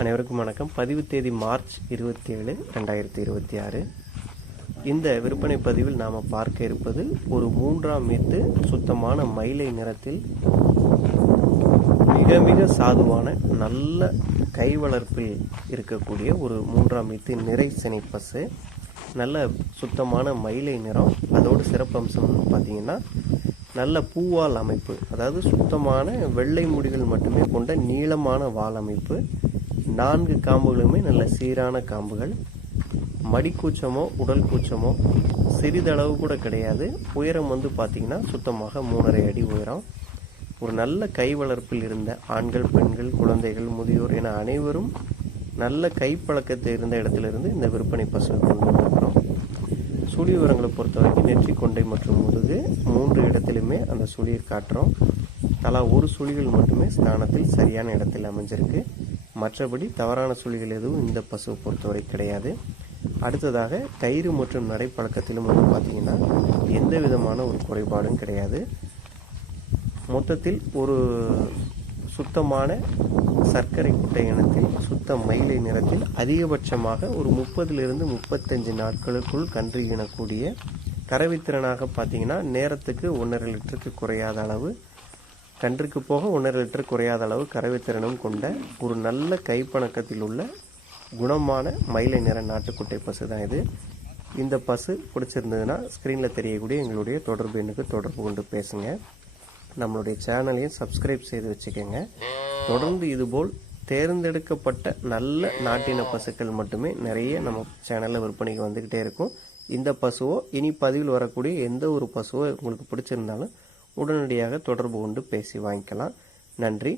அனைவருக்கும் வணக்கம். பதிவு தேதி மார்ச் 27, 2026. இந்த விற்பனை பதிவில் நாம் பார்க்க இருப்பது ஒரு 3ஆம் ஈத்து சுத்தமான மயிலை நிறத்தில் மிக மிக சாதுவான நல்ல கை வளர்ப்பில் இருக்கக்கூடிய ஒரு 3ஆம் ஈத்து நிறை சினை பசு. நல்ல சுத்தமான மயிலை நிறம். அதோடு சிறப்பம்சம் பார்த்தீங்கன்னா நல்ல பூவால் அமைப்பு, அதாவது சுத்தமான வெள்ளை முடிகள் மட்டுமே கொண்ட நீளமான வால் அமைப்பு. 4 காம்புகளுமே நல்ல சீரான காம்புகள். மடிக்கூச்சமோ உடல் கூச்சமோ சிறிதளவு கூட கிடையாது. உயரம் பார்த்தீங்கன்னா சுத்தமாக 3.5 அடி உயரம். ஒரு நல்ல கை வளர்ப்பில் இருந்த ஆண்கள், பெண்கள், குழந்தைகள், முதியோர் என அனைவரும் நல்ல கைப்பழக்கத்தை இருந்த இடத்திலிருந்து இந்த விற்பனை பசுவை கொண்டு வந்திருக்கிறோம். சுழி விவரங்களை பொறுத்தவரைக்கும் நெற்றி, கொண்டை மற்றும் முதுகு 3 இடத்திலுமே அந்த சுழியை காட்டுறோம். தலா ஒரு சுழிகள் மட்டுமே ஸ்தானத்தில் சரியான இடத்தில் அமைஞ்சிருக்கு. மற்றபடி தவறான சுழிகள் எதுவும் இந்த பசுவை பொறுத்தவரை கிடையாது. அடுத்ததாக கயிறு மற்றும் நடைப்பழக்கத்திலும் பார்த்தீங்கன்னா எந்த விதமான ஒரு குறைபாடும் கிடையாது. மொத்தத்தில் ஒரு சுத்தமான சர்க்கரை குட்டை இனத்தில் சுத்த மயிலை நிறத்தில் அதிகபட்சமாக ஒரு 30 to 35 நாட்களுக்குள் கன்று ஈனக்கூடிய கறவைத்திறனாக பார்த்தீங்கன்னா நேரத்துக்கு 1.5 லிட்டருக்கு குறையாத அளவு, கன்றுக்கு போக 1.5 லிட்டர் குறையாத அளவு கறவைத்திறனும் கொண்ட ஒரு நல்ல கைப்பழக்கத்தில் உள்ள குணமான மயிலை நிற நாட்டுக்குட்டை பசு தான் இது. இந்த பசு பிடிச்சிருந்ததுன்னா ஸ்க்ரீனில் தெரியக்கூடிய எங்களுடைய தொடர்பு எண்ணுக்கு தொடர்பு கொண்டு பேசுங்க. நம்மளுடைய சேனலையும் சப்ஸ்கிரைப் செய்து வச்சுக்கோங்க. தொடர்ந்து இதுபோல் தேர்ந்தெடுக்கப்பட்ட நல்ல நாட்டின பசுக்கள் மட்டுமே நிறைய நம்ம சேனலில் விற்பனைக்கு வந்துக்கிட்டே இருக்கும். இந்த பசுவோ இனி பதிவில் வரக்கூடிய எந்த ஒரு பசுவோ உங்களுக்கு பிடிச்சிருந்தாலும் உடனடியாக தொடர்பு கொண்டு பேசி வாங்கிக்கலாம். நன்றி.